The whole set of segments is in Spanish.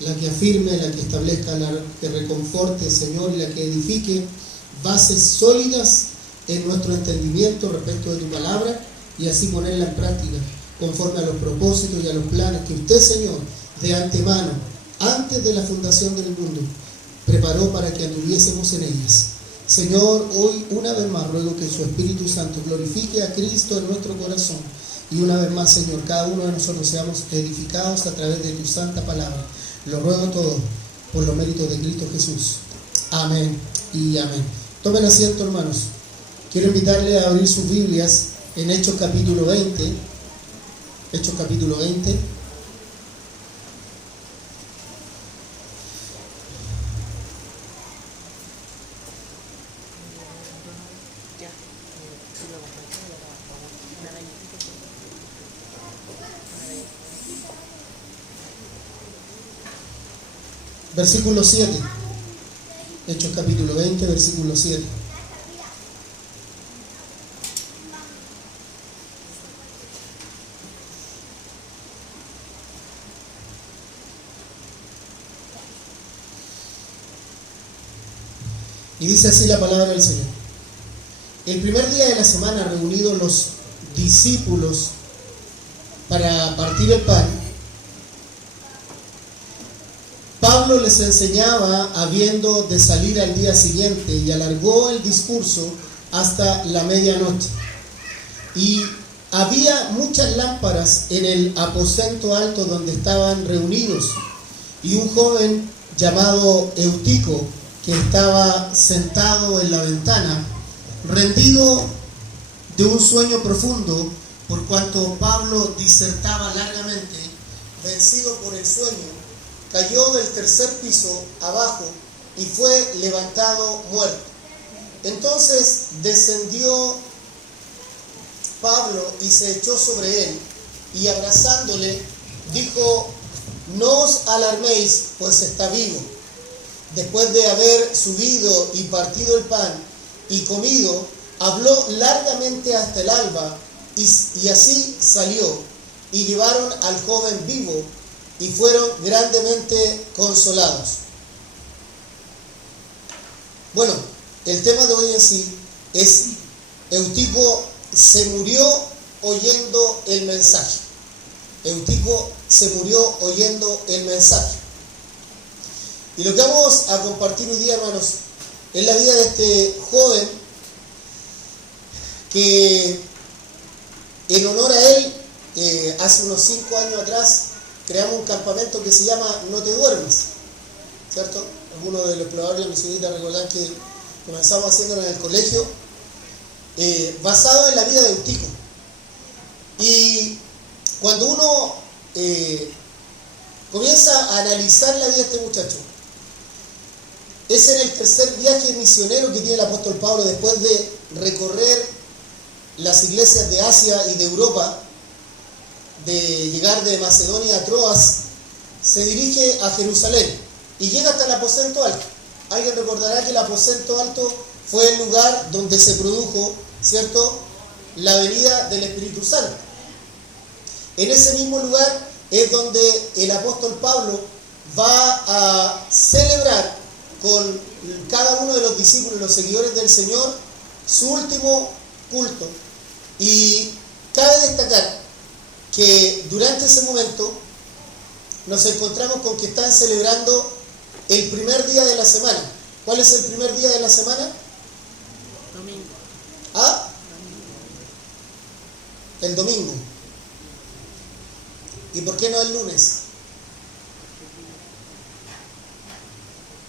la que afirme, la que establezca, la que reconforte, Señor, y la que edifique bases sólidas en nuestro entendimiento respecto de tu palabra, y así ponerla en práctica conforme a los propósitos y a los planes que usted, Señor, de antemano, antes de la fundación del mundo, preparó para que anduviésemos en ellas. Señor, hoy una vez más ruego que su Espíritu Santo glorifique a Cristo en nuestro corazón, y una vez más, Señor, cada uno de nosotros seamos edificados a través de tu santa palabra. Lo ruego todo por los méritos de Cristo Jesús. Amén y amén. Tomen asiento, hermanos. Quiero invitarle a abrir sus Biblias en Hechos capítulo 20. Hechos capítulo 20. Versículo 7. Hechos capítulo 20, versículo 7. Y dice así la palabra del Señor. El primer día de la semana, reunidos los discípulos para partir el pan, Pablo les enseñaba habiendo de salir al día siguiente, y alargó el discurso hasta la medianoche. Y había muchas lámparas en el aposento alto donde estaban reunidos, y un joven llamado Eutico, que estaba sentado en la ventana, rendido de un sueño profundo, por cuanto Pablo disertaba largamente, vencido por el sueño, cayó del tercer piso abajo y fue levantado muerto. Entonces descendió Pablo y se echó sobre él, y abrazándole dijo: no os alarméis, pues está vivo. Después de haber subido y partido el pan y comido, habló largamente hasta el alba, y así salió, y llevaron al joven vivo, y fueron grandemente consolados. Bueno, el tema de hoy en sí es: Eutico se murió oyendo el mensaje. Eutico se murió oyendo el mensaje. Y lo que vamos a compartir hoy día, hermanos, es la vida de este joven que, en honor a él, hace unos 5 años atrás, creamos un campamento que se llama No te duermas, ¿cierto? Algunos de los exploradores de la misionita recordarán que comenzamos haciéndolo en el colegio, basado en la vida de Eutico. Y cuando uno comienza a analizar la vida de este muchacho, es en el tercer viaje misionero que tiene el apóstol Pablo después de recorrer las iglesias de Asia y de Europa, de llegar de Macedonia a Troas, se dirige a Jerusalén y llega hasta el aposento alto. Alguien recordará que el aposento alto fue el lugar donde se produjo, ¿cierto?, la venida del Espíritu Santo. En ese mismo lugar es donde el apóstol Pablo va a celebrar con cada uno de los discípulos, los seguidores del Señor, su último culto. Y cabe destacar que durante ese momento nos encontramos con que están celebrando el primer día de la semana. ¿Cuál es el primer día de la semana? Domingo. ¿Ah? El domingo. ¿Y por qué no el lunes?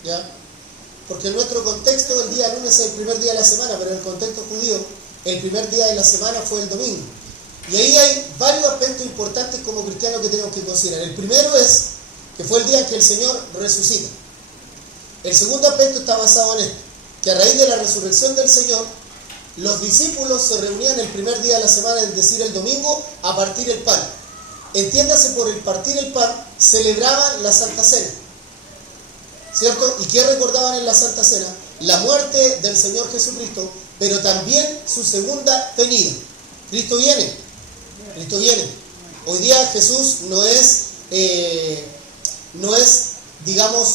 ¿Ya? Porque en nuestro contexto el día lunes es el primer día de la semana, pero en el contexto judío el primer día de la semana fue el domingo. Y ahí hay varios aspectos importantes como cristianos que tenemos que considerar. El primero es que fue el día en que el Señor resucita. El segundo aspecto está basado en esto, que a raíz de la resurrección del Señor, los discípulos se reunían el primer día de la semana, es decir, el domingo, a partir el pan. Entiéndase, por el partir el pan, celebraban la Santa Cena, ¿cierto? ¿Y qué recordaban en la Santa Cena? La muerte del Señor Jesucristo, pero también su segunda venida. Cristo viene. Cristo viene. Hoy día Jesús no es digamos,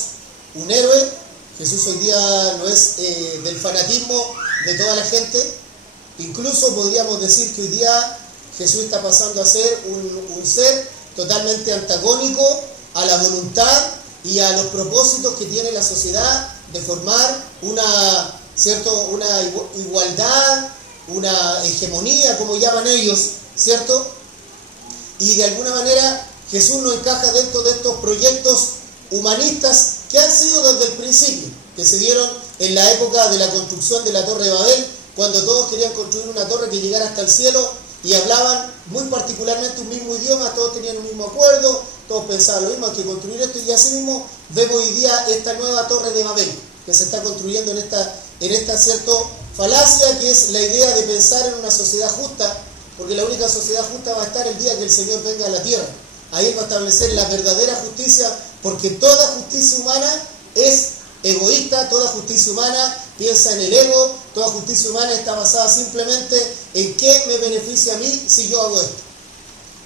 un héroe. Jesús hoy día no es del fanatismo de toda la gente. Incluso podríamos decir que hoy día Jesús está pasando a ser un ser totalmente antagónico a la voluntad y a los propósitos que tiene la sociedad de formar una igualdad, una hegemonía, como llaman ellos, ¿cierto? Y de alguna manera Jesús no encaja dentro de estos proyectos humanistas que han sido desde el principio, que se dieron en la época de la construcción de la Torre de Babel, cuando todos querían construir una torre que llegara hasta el cielo y hablaban muy particularmente un mismo idioma, todos tenían un mismo acuerdo, todos pensaban lo mismo, hay que construir esto, y así mismo vemos hoy día esta nueva Torre de Babel que se está construyendo en esta cierto falacia, que es la idea de pensar en una sociedad justa, porque la única sociedad justa va a estar el día que el Señor venga a la tierra. Ahí va a establecer la verdadera justicia, porque toda justicia humana es egoísta, toda justicia humana piensa en el ego, toda justicia humana está basada simplemente en qué me beneficia a mí si yo hago esto.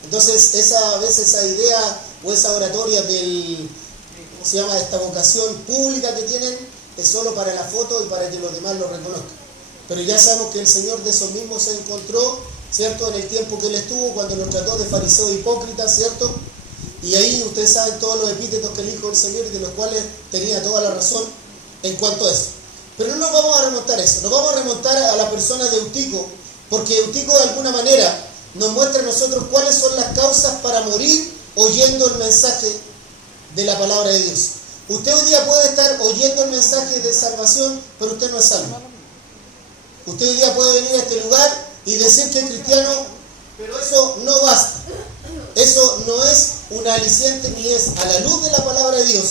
Entonces, a veces esa idea o esa oratoria ¿cómo se llama?, esta vocación pública que tienen, es solo para la foto y para que los demás lo reconozcan. Pero ya sabemos que el Señor de esos mismos se encontró, ¿cierto?, en el tiempo que Él estuvo, cuando los trató de fariseo hipócrita, ¿cierto? Y ahí ustedes saben todos los epítetos que le dijo el Señor y de los cuales tenía toda la razón en cuanto a eso. Pero no nos vamos a remontar a eso, nos vamos a remontar a la persona de Eutico, porque Eutico de alguna manera nos muestra a nosotros cuáles son las causas para morir oyendo el mensaje de la palabra de Dios. Usted hoy día puede estar oyendo el mensaje de salvación, pero usted no es salvo. Usted hoy día puede venir a este lugar y decir que es cristiano, pero eso no basta. Eso no es un aliciente ni es, a la luz de la palabra de Dios,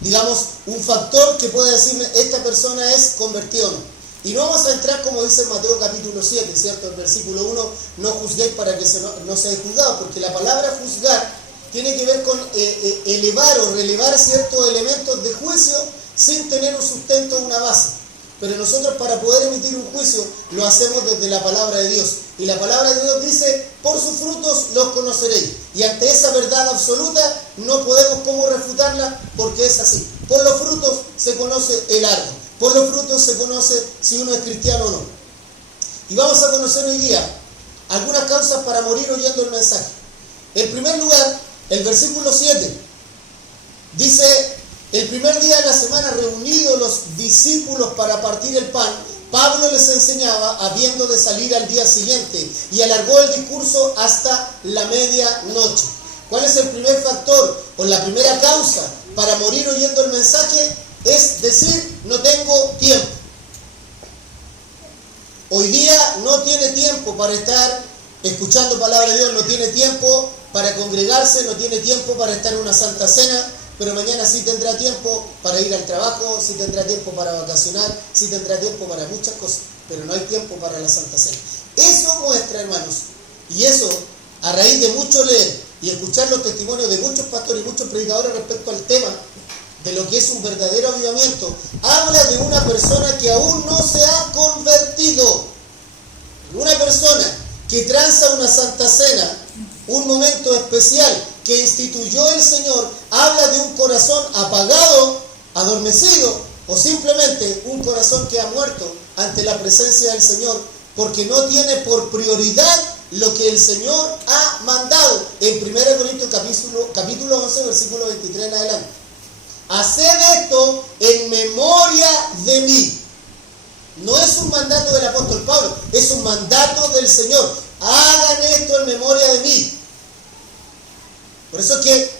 digamos, un factor que puede decirme esta persona es convertida o no. Y no vamos a entrar, como dice Mateo capítulo 7, ¿cierto? El versículo 1, no juzguéis para que no seáis juzgados, porque la palabra juzgar tiene que ver con elevar o relevar ciertos elementos de juicio sin tener un sustento o una base. Pero nosotros, para poder emitir un juicio, lo hacemos desde la palabra de Dios. Y la palabra de Dios dice, por sus frutos los conoceréis. Y ante esa verdad absoluta no podemos cómo refutarla, porque es así. Por los frutos se conoce el árbol. Por los frutos se conoce si uno es cristiano o no. Y vamos a conocer hoy día algunas causas para morir oyendo el mensaje. En primer lugar, el versículo 7 dice: el primer día de la semana, reunidos los discípulos para partir el pan, Pablo les enseñaba, habiendo de salir al día siguiente, y alargó el discurso hasta la medianoche. ¿Cuál es el primer factor o la primera causa para morir oyendo el mensaje? Es decir, no tengo tiempo. Hoy día no tiene tiempo para estar escuchando palabra de Dios, no tiene tiempo para congregarse, no tiene tiempo para estar en una santa cena, pero mañana sí tendrá tiempo para ir al trabajo, sí tendrá tiempo para vacacionar, sí tendrá tiempo para muchas cosas, pero no hay tiempo para la santa cena. Eso muestra, hermanos, y eso a raíz de mucho leer y escuchar los testimonios de muchos pastores y muchos predicadores respecto al tema de lo que es un verdadero avivamiento, habla de una persona que aún no se ha convertido, una persona que tranza una santa cena, un momento especial que instituyó el Señor, habla de un corazón apagado, adormecido, o simplemente un corazón que ha muerto ante la presencia del Señor, porque no tiene por prioridad lo que el Señor ha mandado en 1 Corintios capítulo 11, versículo 23 en adelante. Haced esto en memoria de mí. No es un mandato del apóstol Pablo, es un mandato del Señor. Hagan esto en memoria de mí. Por eso es que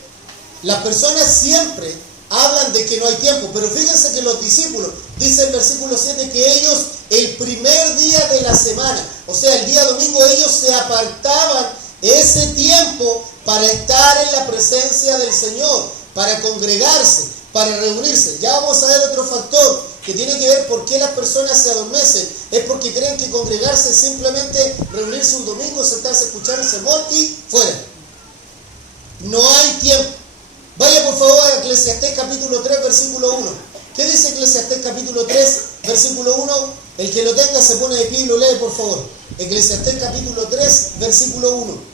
las personas siempre hablan de que no hay tiempo, pero fíjense que los discípulos, dice el versículo 7, que ellos el primer día de la semana, o sea, el día domingo, ellos se apartaban ese tiempo para estar en la presencia del Señor, para congregarse, para reunirse. Ya vamos a ver otro factor que tiene que ver por qué las personas se adormecen. Es porque creen que congregarse es simplemente reunirse un domingo, sentarse a escuchar el sermón y fuera. No hay tiempo. Vaya por favor a Eclesiastés capítulo 3, versículo 1. ¿Qué dice Eclesiastés capítulo 3, versículo 1? El que lo tenga se pone de pie y lo lee, por favor. Eclesiastés capítulo 3, versículo 1.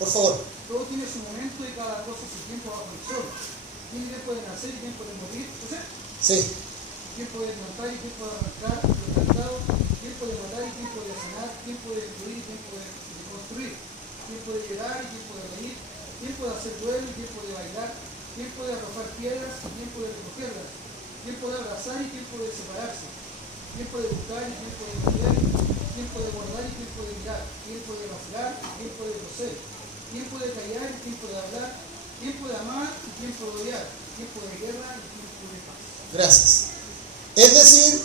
Por favor. Todo tiene su momento y cada cosa su tiempo bajo el sol. Tiene tiempo de nacer y tiempo de morir. ¿No sé? Sí. Tiempo de plantar y tiempo de arrancar lo plantado. Tiempo de matar y tiempo de sanar. Tiempo de destruir y tiempo de construir. Tiempo de llorar y tiempo de reír. Tiempo de hacer duelo y tiempo de bailar. Tiempo de arrojar piedras y tiempo de recogerlas. Tiempo de abrazar y tiempo de separarse. Tiempo de buscar y tiempo de volver. Tiempo de guardar y tiempo de mirar. Tiempo de vacilar y tiempo de coser. Tiempo de callar y tiempo de hablar. Tiempo de amar y tiempo de odiar. Tiempo de guerra y tiempo de paz. Gracias. Es decir,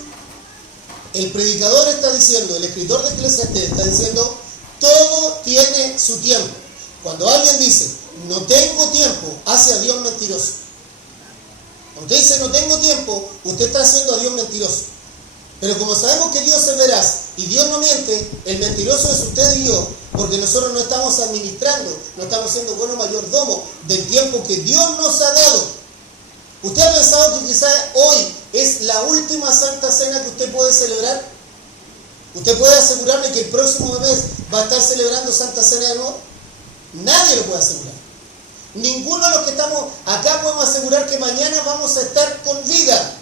el predicador está diciendo, el escritor de Eclesiastés está diciendo, todo tiene su tiempo. Cuando alguien dice, no tengo tiempo, hace a Dios mentiroso. Cuando usted dice, no tengo tiempo, usted está haciendo a Dios mentiroso. Pero como sabemos que Dios es veraz y Dios no miente, el mentiroso es usted y yo, porque nosotros no estamos administrando, no estamos siendo buenos mayordomos del tiempo que Dios nos ha dado. ¿Usted ha pensado que quizás hoy es la última Santa Cena que usted puede celebrar? ¿Usted puede asegurarme que el próximo mes va a estar celebrando Santa Cena de nuevo? Nadie lo puede asegurar. Ninguno de los que estamos acá podemos asegurar que mañana vamos a estar con vida.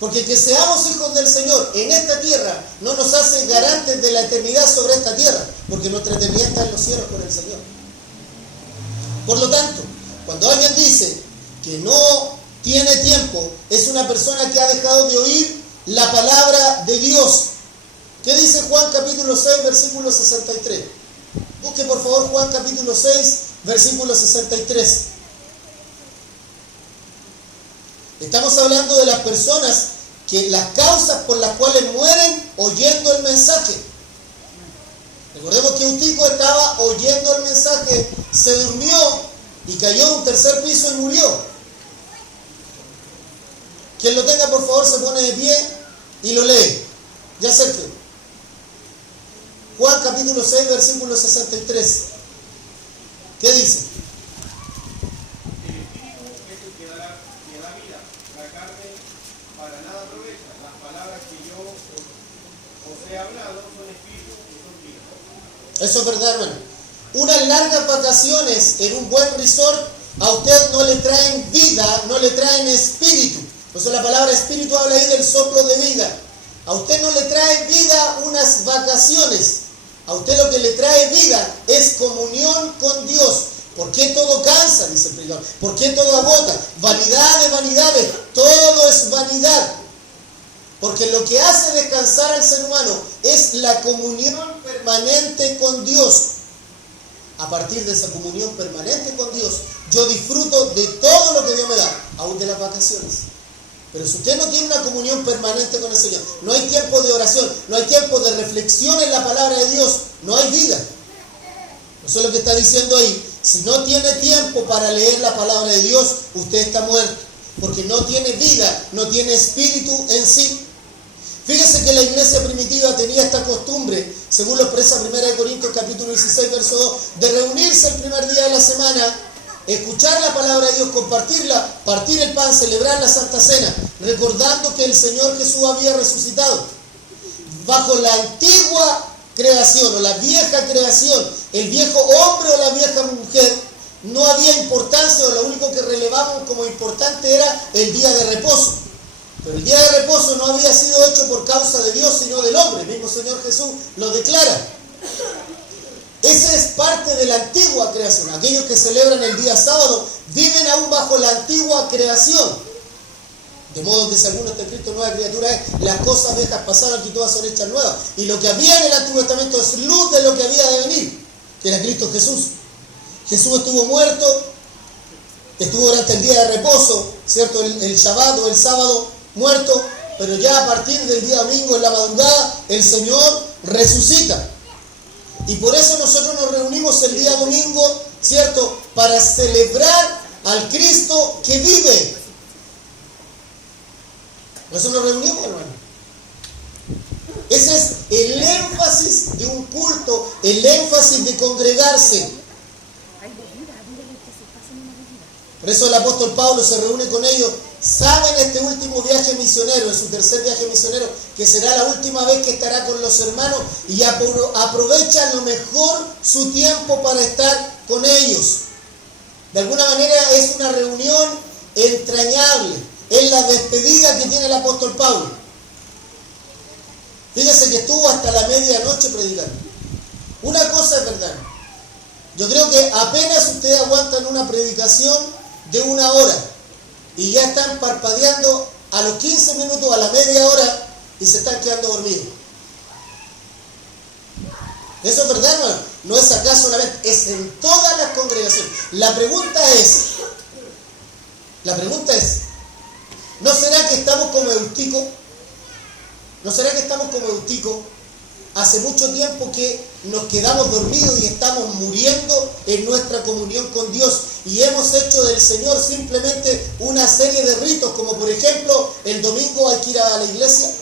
Porque que seamos hijos del Señor en esta tierra no nos hace garantes de la eternidad sobre esta tierra, porque nuestra eternidad está en los cielos con el Señor. Por lo tanto, cuando alguien dice que no tiene tiempo, es una persona que ha dejado de oír la palabra de Dios. ¿Qué dice Juan capítulo 6, versículo 63? Busque por favor Juan capítulo 6, versículo 63. Estamos hablando de las personas que las causas por las cuales mueren oyendo el mensaje. Recordemos que Eutico estaba oyendo el mensaje, se durmió y cayó de un tercer piso y murió. Quien lo tenga por favor se pone de pie y lo lee. Ya Sergio. Juan capítulo 6, versículo 63. ¿Qué dice? Eso es verdad, hermano. Unas largas vacaciones en un buen resort a usted no le traen vida, no le traen espíritu. Por eso la palabra espíritu habla ahí del soplo de vida. A usted no le trae vida unas vacaciones. A usted lo que le trae vida es comunión con Dios. ¿Por qué todo cansa? Dice el predicador. ¿Por qué todo agota? Vanidad de vanidades. Todo es vanidad. Porque lo que hace descansar al ser humano es la comunión permanente con Dios. A partir de esa comunión permanente con Dios, yo disfruto de todo lo que Dios me da, aún de las vacaciones. Pero si usted no tiene una comunión permanente con el Señor, no hay tiempo de oración, no hay tiempo de reflexión en la palabra de Dios, no hay vida. Eso es lo que está diciendo ahí. Si no tiene tiempo para leer la palabra de Dios, usted está muerto. Porque no tiene vida, no tiene espíritu en sí. Fíjese que la iglesia primitiva tenía esta costumbre, según lo expresa 1 Corintios capítulo 16, verso 2, de reunirse el primer día de la semana, escuchar la palabra de Dios, compartirla, partir el pan, celebrar la Santa Cena, recordando que el Señor Jesús había resucitado. Bajo la antigua creación o la vieja creación, el viejo hombre o la vieja mujer, no había importancia, o lo único que relevaban como importante era el día de reposo. Pero el día de reposo no había sido hecho por causa de Dios, sino del hombre. El mismo Señor Jesús lo declara. Esa es parte de la antigua creación. Aquellos que celebran el día sábado viven aún bajo la antigua creación. De modo que si alguno está en Cristo, nueva criatura es, las cosas viejas pasaron y todas son hechas nuevas. Y lo que había en el Antiguo Testamento es luz de lo que había de venir, que era Cristo Jesús. Jesús estuvo muerto, estuvo durante el día de reposo, ¿cierto? El Shabbat o el sábado muerto, pero ya a partir del día domingo en la madrugada el Señor resucita. Y por eso nosotros nos reunimos el día domingo, ¿cierto? Para celebrar al Cristo que vive. Por eso nos reunimos, hermano. Ese es el énfasis de un culto, el énfasis de congregarse. Por eso el apóstol Pablo se reúne con ellos sabe en este último viaje misionero, en su tercer viaje misionero, que será la última vez que estará con los hermanos, y aprovecha lo mejor su tiempo para estar con ellos. De alguna manera es una reunión entrañable, es la despedida que tiene el apóstol Pablo. Fíjense que estuvo hasta la medianoche predicando. Una cosa es verdad, yo creo que apenas ustedes aguantan una predicación de 1 hora y ya están parpadeando a los 15 minutos, a la media hora, y se están quedando dormidos. Eso es verdad, hermano. No es acá solamente, es en todas las congregaciones. La pregunta es, ¿no será que estamos como Eutico? ¿No será que estamos como Eutico? Hace mucho tiempo que nos quedamos dormidos y estamos muriendo en nuestra comunión con Dios, y hemos hecho del Señor simplemente una serie de ritos, como por ejemplo el domingo hay que ir a la iglesia.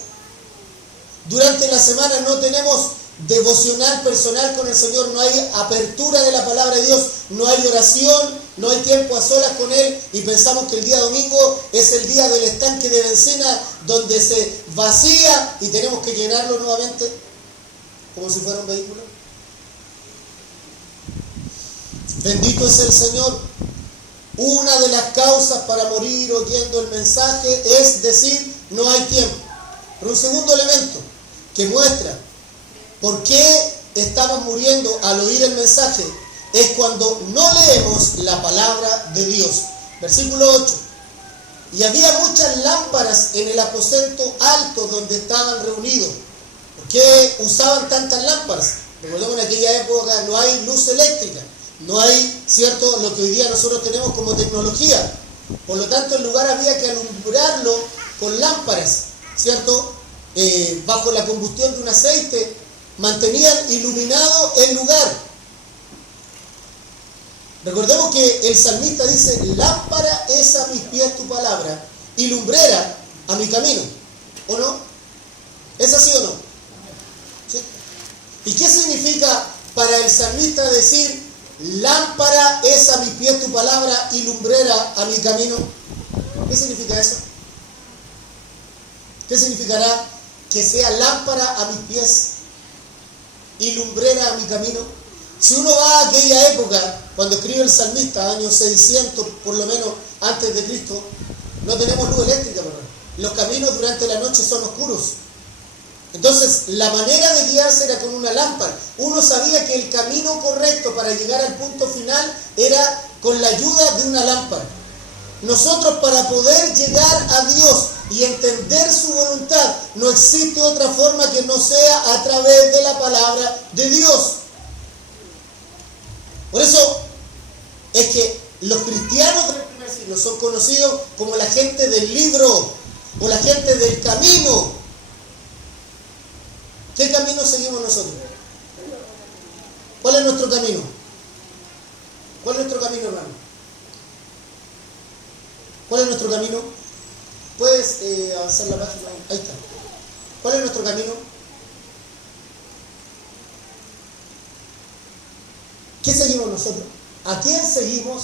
Durante la semana no tenemos devocional personal con el Señor, no hay apertura de la palabra de Dios, no hay oración, no hay tiempo a solas con Él, y pensamos que el día domingo es el día del estanque de bencina donde se vacía y tenemos que llenarlo nuevamente como si fuera un vehículo. Bendito es el Señor. Una de las causas para morir oyendo el mensaje es decir, no hay tiempo. Pero un segundo elemento que muestra por qué estamos muriendo al oír el mensaje es cuando no leemos la palabra de Dios. Versículo 8. Y había muchas lámparas en el aposento alto donde estaban reunidos. ¿Por qué usaban tantas lámparas? Recordemos, en aquella época no hay luz eléctrica, no hay, ¿cierto?, lo que hoy día nosotros tenemos como tecnología. Por lo tanto, el lugar había que alumbrarlo con lámparas, ¿cierto? Bajo la combustión de un aceite, mantenían iluminado el lugar. Recordemos que el salmista dice, lámpara es a mis pies tu palabra y lumbrera a mi camino. ¿O no? ¿Es así o no? ¿Sí? ¿Y qué significa para el salmista decir, lámpara es a mis pies tu palabra y lumbrera a mi camino? ¿Qué significa eso? ¿Qué significará que sea lámpara a mis pies y lumbrera a mi camino? Si uno va a aquella época, cuando escribe el salmista, años 600 por lo menos antes de Cristo, no tenemos luz eléctrica, ¿verdad? Los caminos durante la noche son oscuros. Entonces, la manera de guiarse era con una lámpara. Uno sabía que el camino correcto para llegar al punto final era con la ayuda de una lámpara. Nosotros, para poder llegar a Dios y entender su voluntad, no existe otra forma que no sea a través de la palabra de Dios. Por eso es que los cristianos del primer siglo son conocidos como la gente del libro o la gente del camino. ¿Qué camino seguimos nosotros? ¿Cuál es nuestro camino? ¿Cuál es nuestro camino, hermano? ¿Cuál es nuestro camino? ¿Puedes avanzar la página? Ahí está. ¿Cuál es nuestro camino? ¿Qué seguimos nosotros? ¿A quién seguimos?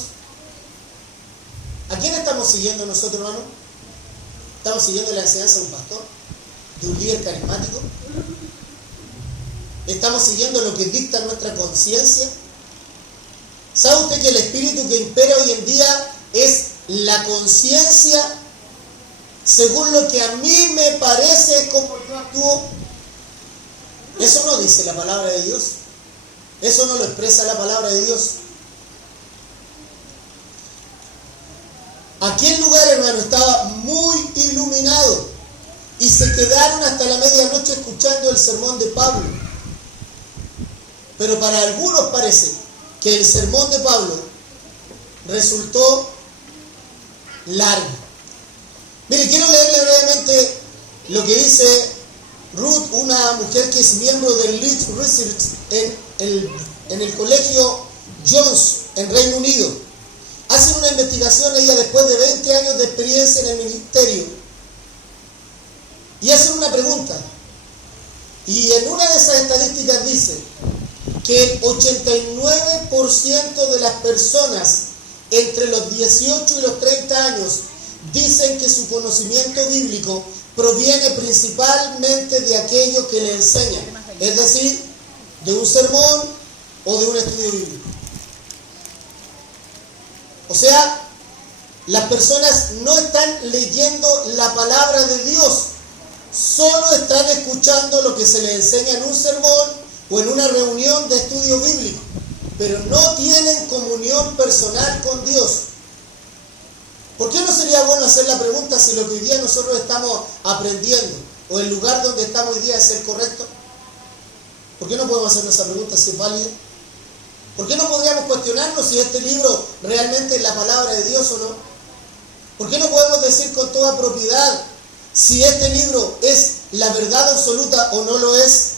¿A quién estamos siguiendo nosotros, hermano? ¿Estamos siguiendo la enseñanza de un pastor? ¿De un líder carismático? ¿Estamos siguiendo lo que dicta nuestra conciencia? ¿Sabe usted que el espíritu que impera hoy en día es la conciencia según lo que a mí me parece como yo actúo? Eso no dice la palabra de Dios. Eso no lo expresa la palabra de Dios. Aquel lugar, hermano, estaba muy iluminado y se quedaron hasta la medianoche escuchando el sermón de Pablo. Pero para algunos parece que el sermón de Pablo resultó largo. Mire, quiero leerle brevemente lo que dice Ruth, una mujer que es miembro del Leeds Research en el colegio Jones en Reino Unido. Hacen una investigación ella después de 20 años de experiencia en el ministerio y hacen una pregunta, y en una de esas estadísticas dice que el 89% de las personas entre los 18 y los 30 años dicen que su conocimiento bíblico proviene principalmente de aquello que le enseñan, es decir, de un sermón o de un estudio bíblico. O sea, las personas no están leyendo la palabra de Dios, solo están escuchando lo que se les enseña en un sermón o en una reunión de estudio bíblico, pero no tienen comunión personal con Dios. ¿Por qué no sería bueno hacer la pregunta si lo que hoy día nosotros estamos aprendiendo o el lugar donde estamos hoy día es el correcto? ¿Por qué no podemos hacernos esa pregunta si es válida? ¿Por qué no podríamos cuestionarnos si este libro realmente es la palabra de Dios o no? ¿Por qué no podemos decir con toda propiedad si este libro es la verdad absoluta o no lo es?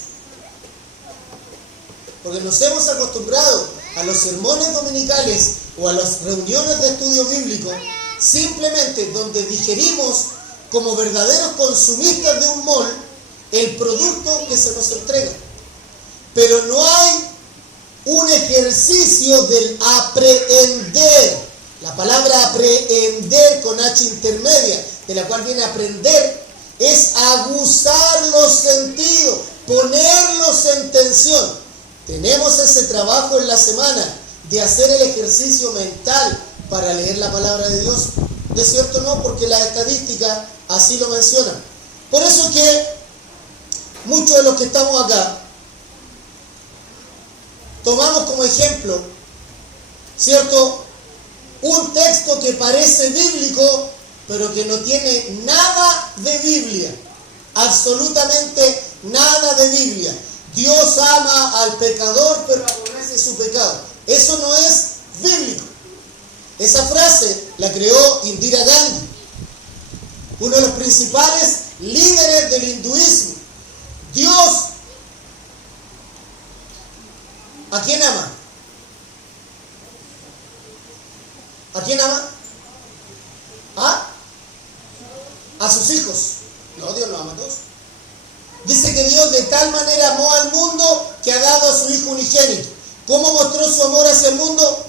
Porque nos hemos acostumbrado a los sermones dominicales o a las reuniones de estudio bíblico simplemente donde digerimos como verdaderos consumistas de un mall el producto que se nos entrega. Pero no hay un ejercicio del aprehender. La palabra aprehender con H intermedia, de la cual viene aprender, es aguzar los sentidos, ponerlos en tensión. Tenemos ese trabajo en la semana de hacer el ejercicio mental para leer la palabra de Dios. ¿De cierto no? Porque las estadísticas así lo mencionan. Por eso que muchos de los que estamos acá tomamos como ejemplo, ¿cierto?, un texto que parece bíblico, pero que no tiene nada de Biblia, absolutamente nada de Biblia. Dios ama al pecador, pero aborrece su pecado. Eso no es bíblico. Esa frase la creó Indira Gandhi, uno de los principales líderes del hinduismo. Dios, ¿a quién ama? ¿A quién ama? A sus hijos. No, Dios no ama a todos. Dice que Dios de tal manera amó al mundo que ha dado a su Hijo unigénito. ¿Cómo mostró su amor hacia el mundo?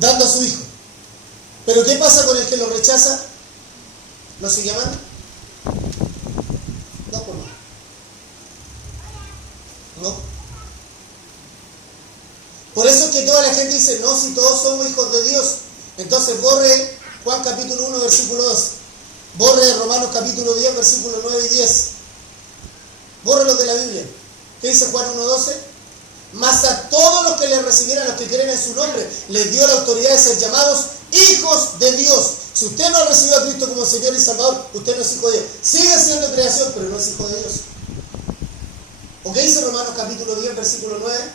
Dando a su Hijo. ¿Pero qué pasa con el que lo rechaza? ¿Lo sigue amando? No, pues no. Por eso es que toda la gente dice, no, si todos somos hijos de Dios. Entonces borre Juan capítulo 1, versículo 2. Borre Romanos capítulo 10, versículos 9 y 10. Bórrelo de la Biblia. ¿Qué dice Juan 1:12? Mas a todos los que le recibieran, a los que creen en su nombre, les dio la autoridad de ser llamados hijos de Dios. Si usted no ha recibido a Cristo como Señor y Salvador, usted no es hijo de Dios. Sigue siendo creación, pero no es hijo de Dios. ¿O qué dice Romanos capítulo 10, versículo 9?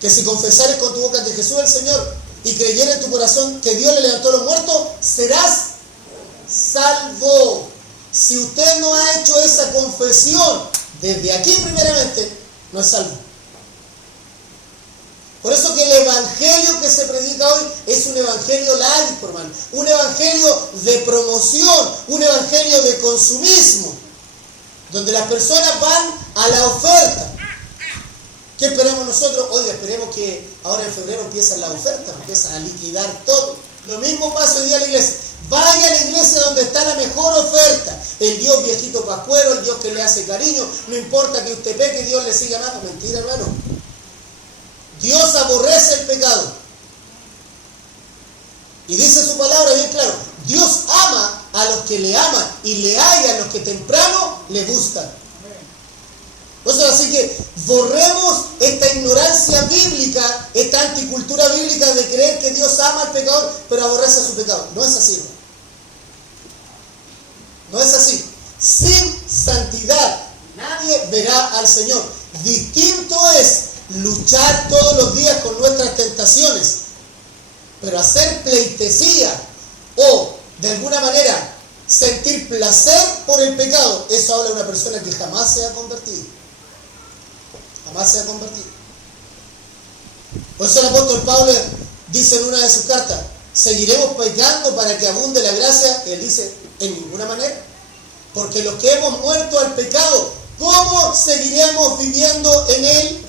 Que si confesares con tu boca que Jesús es el Señor y creyeres en tu corazón que Dios le levantó a los muertos, serás salvo. Si usted no ha hecho esa confesión desde aquí primeramente, no es salvo. Por eso que el evangelio que se predica hoy es un evangelio light, hermano, un evangelio de promoción, un evangelio de consumismo, donde las personas van a la oferta. ¿Qué esperamos nosotros? Oiga, esperemos que ahora en febrero empiezan las ofertas, empiezan a liquidar todo. Lo mismo pasa hoy día a la iglesia. Vaya a la iglesia donde está la mejor oferta. El Dios viejito pascuero, el Dios que le hace cariño. No importa que usted peque, Dios le siga amando. Mentira, hermano. Dios aborrece el pecado. Y dice su palabra bien claro. Dios ama a los que le aman y le halla a los que temprano le buscan. Entonces, así que borremos esta ignorancia bíblica, esta anticultura bíblica de creer que Dios ama al pecador, pero aborrece a su pecado. No es así. No es así. Sin santidad nadie verá al Señor. Distinto es luchar todos los días con nuestras tentaciones, pero hacer pleitesía o de alguna manera sentir placer por el pecado, eso habla de una persona que jamás se ha convertido. Jamás se ha convertido. Por eso el apóstol Pablo dice en una de sus cartas, ¿seguiremos pecando para que abunde la gracia? Él dice, en ninguna manera. Porque los que hemos muerto al pecado, ¿cómo seguiremos viviendo en él?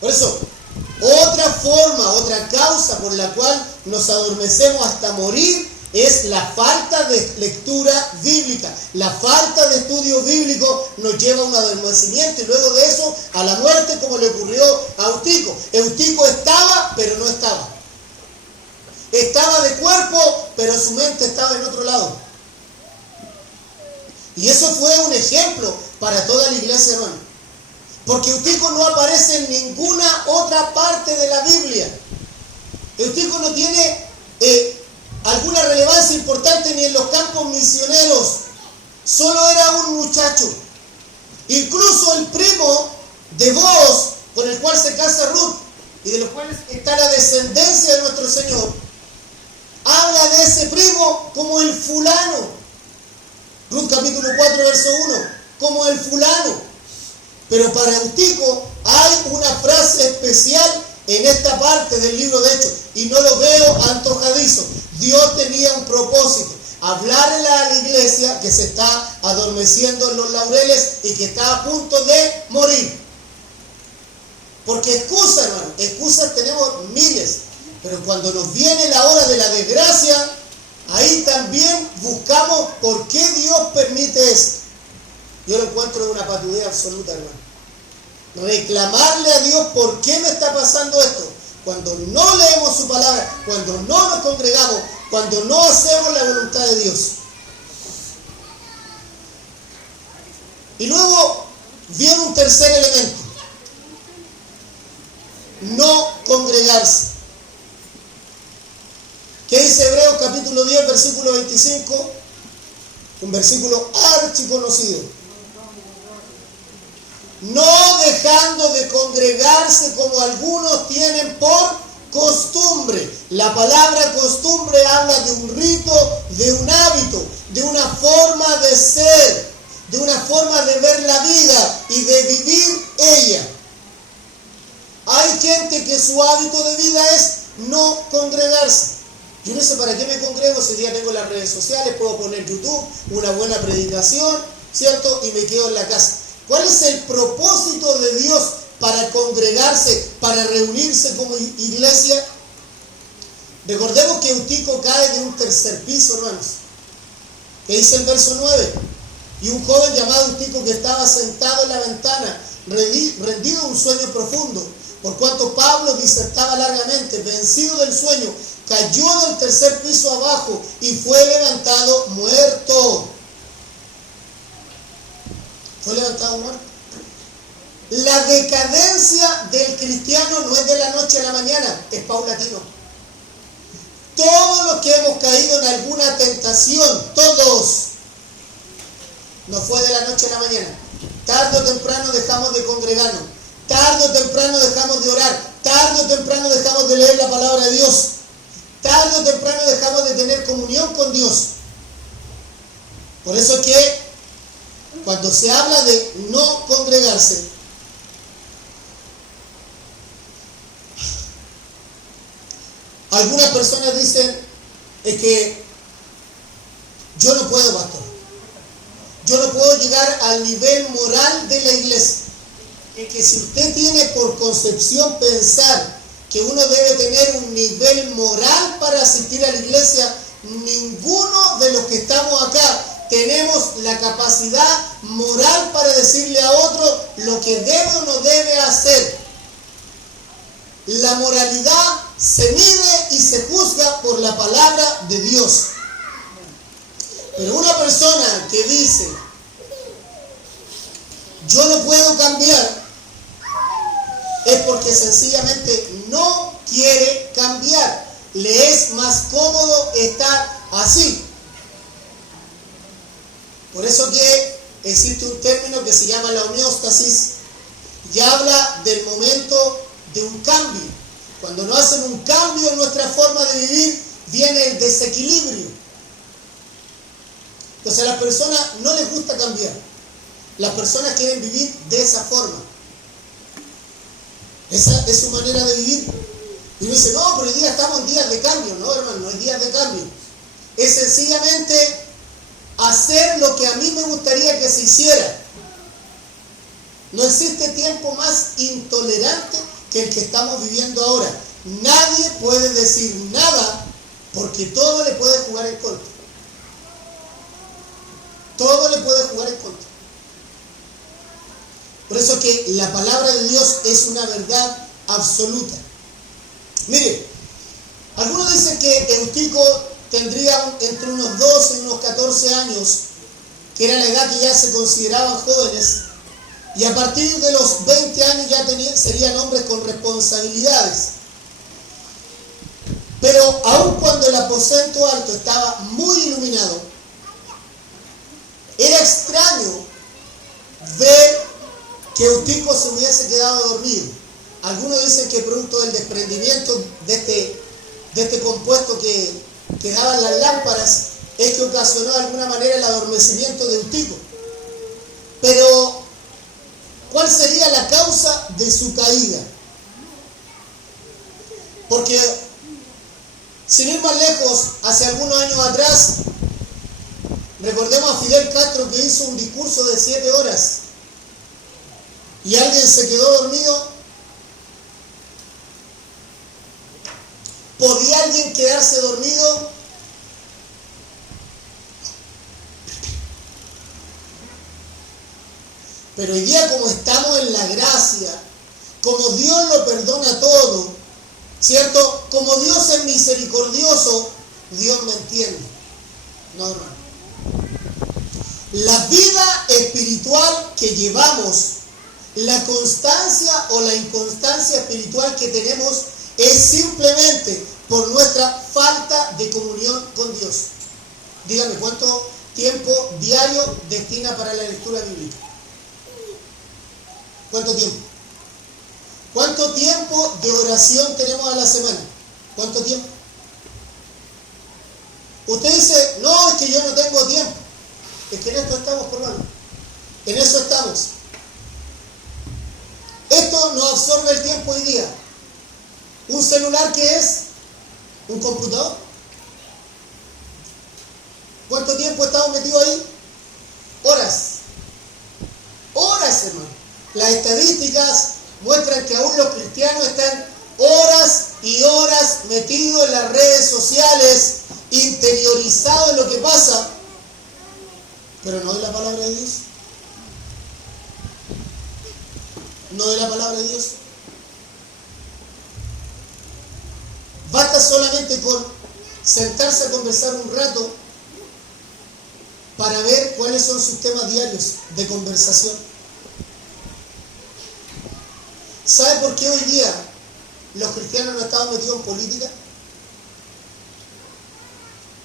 Por eso, otra forma, otra causa por la cual nos adormecemos hasta morir es la falta de lectura bíblica. La falta de estudio bíblico nos lleva a un adormecimiento y luego de eso a la muerte, como le ocurrió a Eutico. Eutico estaba, pero no estaba. Estaba de cuerpo, pero su mente estaba en otro lado. Y eso fue un ejemplo para toda la iglesia, hermano. Porque Eutico no aparece en ninguna otra parte de la Biblia. Eutico no tiene alguna relevancia importante ni en los campos misioneros. Solo era un muchacho. Incluso el primo de Booz, con el cual se casa Ruth, y de los cuales está la descendencia de nuestro Señor, habla de ese primo como el fulano. Ruth capítulo 4, verso 1, como el fulano. Pero para Eutico hay una frase especial en esta parte del libro de Hechos, y no lo veo antojadizo. Dios tenía un propósito: hablarle a la iglesia que se está adormeciendo en los laureles y que está a punto de morir. Porque excusas, hermano, excusas tenemos miles, pero cuando nos viene la hora de la desgracia, ahí también buscamos por qué Dios permite esto. Yo lo encuentro una patudez absoluta, hermano. Reclamarle a Dios por qué me está pasando esto. Cuando no leemos su palabra, cuando no nos congregamos, cuando no hacemos la voluntad de Dios. Y luego viene un tercer elemento: no congregarse. ¿Qué dice Hebreos capítulo 10, versículo 25? Un versículo archiconocido. No dejando de congregarse como algunos tienen por costumbre. La palabra costumbre habla de un rito, de un hábito, de una forma de ser, de una forma de ver la vida y de vivir ella. Hay gente que su hábito de vida es no congregarse. Yo no sé para qué me congrego, si ya tengo las redes sociales, puedo poner YouTube, una buena predicación, ¿cierto? Y me quedo en la casa. ¿Cuál es el propósito de Dios para congregarse, para reunirse como iglesia? Recordemos que Eutico cae de un tercer piso, hermanos. ¿Qué dice el verso 9? Y un joven llamado Eutico, que estaba sentado en la ventana, rendido en un sueño profundo, por cuanto Pablo disertaba largamente, vencido del sueño, cayó del tercer piso abajo y fue levantado muerto. Fue levantado muerto. La decadencia del cristiano no es de la noche a la mañana, es paulatino. Todos los que hemos caído en alguna tentación, todos, no fue de la noche a la mañana. Tarde o temprano dejamos de congregarnos, tarde o temprano dejamos de orar, tarde o temprano dejamos de leer la palabra de Dios, tarde o temprano dejamos de tener comunión con Dios. Por eso es que cuando se habla de no congregarse, algunas personas dicen, es que yo no puedo, pastor. Yo no puedo llegar al nivel moral de la iglesia. Es que si usted tiene por concepción pensar que uno debe tener un nivel moral para asistir a la iglesia, ninguno de los que estamos acá tenemos la capacidad moral para decirle a otro lo que debe o no debe hacer. La moralidad se mide y se juzga por la palabra de Dios. Pero una persona que dice, yo no puedo cambiar, es porque sencillamente no quiere cambiar. Le es más cómodo estar así. Por eso que existe un término que se llama la homeostasis, y habla del momento de un cambio. Cuando no hacen un cambio en nuestra forma de vivir, viene el desequilibrio. Entonces a las personas no les gusta cambiar. Las personas quieren vivir de esa forma. Esa es su manera de vivir. Y uno dice, no, pero hoy día estamos en días de cambio. No, hermano, no hay días de cambio. Es sencillamente hacer lo que a mí me gustaría que se hiciera. No existe tiempo más intolerante que el que estamos viviendo ahora. nadie puede decir nada porque todo le puede jugar en contra. Todo le puede jugar en contra. Por eso que la palabra de Dios es una verdad absoluta. Mire, algunos dicen que Eutico tendría entre unos 12 y unos 14 años, que era la edad que ya se consideraban jóvenes, y a partir de los 20 años ya serían hombres con responsabilidades. Pero aun cuando el aposento alto estaba muy iluminado, era extraño ver que Eutico se hubiese quedado dormido. Algunos dicen que producto del desprendimiento de este compuesto que daban las lámparas es que ocasionó de alguna manera el adormecimiento de Eutico. Pero, ¿cuál sería la causa de su caída? Porque, sin ir más lejos, hace algunos años atrás, recordemos a Fidel Castro que hizo un discurso de 7 horas y alguien se quedó dormido. ¿Podía alguien quedarse dormido? Pero hoy día, como estamos en la gracia, como Dios lo perdona todo, ¿cierto? Como Dios es misericordioso, Dios me entiende. No, hermano. La vida espiritual que llevamos, la constancia o la inconstancia espiritual que tenemos, es simplemente por nuestra falta de comunión con Dios. Dígame, ¿cuánto tiempo diario destina para la lectura bíblica? ¿Cuánto tiempo? ¿Cuánto tiempo de oración tenemos a la semana? ¿Cuánto tiempo? Usted dice, no, es que yo no tengo tiempo. Es que en esto estamos, hermano. En eso estamos. Esto nos absorbe el tiempo hoy día. ¿Un celular qué es? ¿Un computador? ¿Cuánto tiempo estamos metidos ahí? Horas. Horas, hermano. Las estadísticas muestran que aún los cristianos están horas y horas metidos en las redes sociales, interiorizados en lo que pasa, pero no de la palabra de Dios. No de la palabra de Dios. Basta solamente con sentarse a conversar un rato para ver cuáles son sus temas diarios de conversación. ¿Sabe por qué hoy día los cristianos no estamos metidos en política?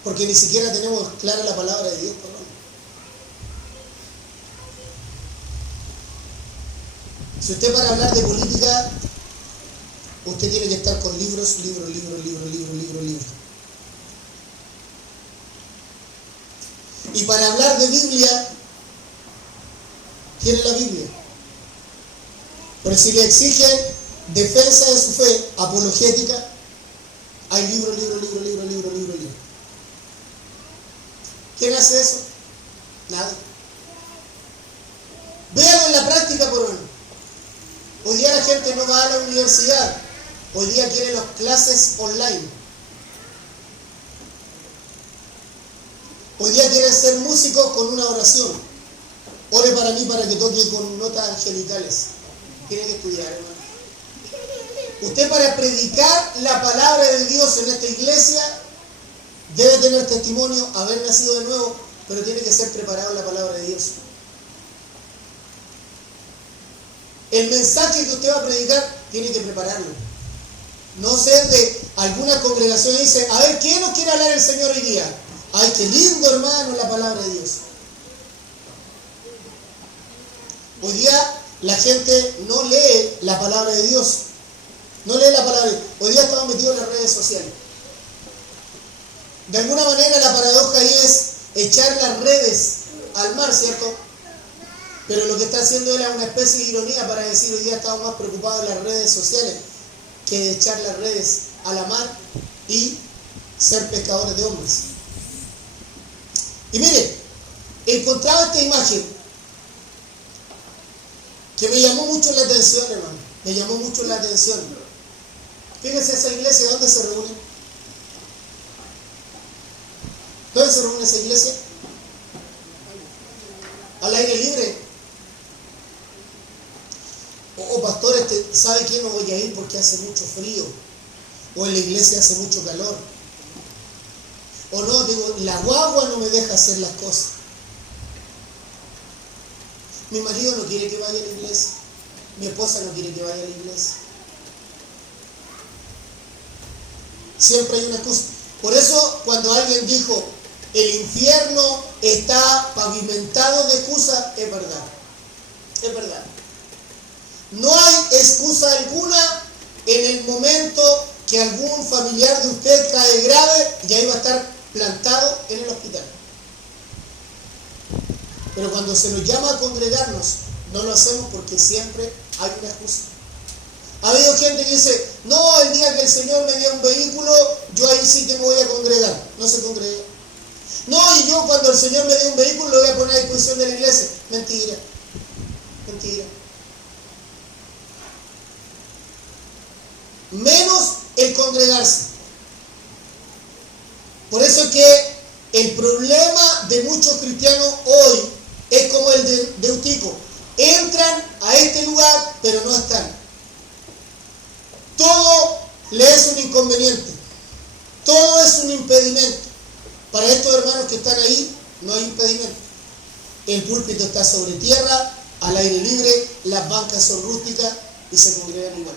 Porque ni siquiera tenemos clara la palabra de Dios, perdón. Si usted para hablar de política, usted tiene que estar con libros. Y para hablar de Biblia, tiene la Biblia. Pero si le exigen defensa de su fe, apologética, hay libro. ¿Quién hace eso? Nadie. Véalo en la práctica, por menos. Hoy día la gente no va a la universidad. Hoy día quiere las clases online. Hoy día quieren ser músicos con una oración. Ore para mí para que toque con notas angelicales. Tiene que estudiar, hermano. Usted, para predicar la palabra de Dios en esta iglesia, debe tener testimonio, haber nacido de nuevo, pero tiene que ser preparado en la palabra de Dios. El mensaje que usted va a predicar, tiene que prepararlo. No ser de alguna congregación y dice, a ver, ¿quién nos quiere hablar el Señor hoy día? Ay, qué lindo, hermano, la palabra de Dios. Hoy día la gente no lee la palabra de Dios. No lee la palabra de Dios. Hoy día estamos metidos en las redes sociales. De alguna manera la paradoja ahí es echar las redes al mar, ¿cierto? Pero lo que está haciendo era una especie de ironía para decir, hoy día estamos más preocupados en las redes sociales que de echar las redes a la mar y ser pescadores de hombres. Y mire, encontraba esta imagen que me llamó mucho la atención, hermano. Me llamó mucho la atención. Fíjense esa iglesia, ¿dónde se reúne? ¿Dónde se reúne esa iglesia? Al aire libre. Pastores, ¿sabe quién? No voy a ir porque hace mucho frío. O en la iglesia hace mucho calor. O no, digo, la guagua no me deja hacer las cosas. Mi marido no quiere que vaya a la iglesia. Mi esposa no quiere que vaya a la iglesia. Siempre hay una excusa. Por eso, cuando alguien dijo, el infierno está pavimentado de excusas, es verdad. Es verdad. No hay excusa alguna en el momento que algún familiar de usted cae grave y ahí va a estar plantado en el hospital. Pero cuando se nos llama a congregarnos, no lo hacemos porque siempre hay una excusa. Ha habido gente que dice, no, el día que el Señor me dé un vehículo, yo ahí sí que me voy a congregar. No se congrega. No, y yo cuando el Señor me dé un vehículo lo voy a poner a disposición de la iglesia. Mentira. Mentira. Menos el congregarse. Por eso es que el problema de muchos cristianos hoy es como el de Eutico. Entran a este lugar, pero no están. Todo le es un inconveniente. Todo es un impedimento. Para estos hermanos que están ahí, no hay impedimento. El púlpito está sobre tierra, al aire libre, las bancas son rústicas y se congregan igual.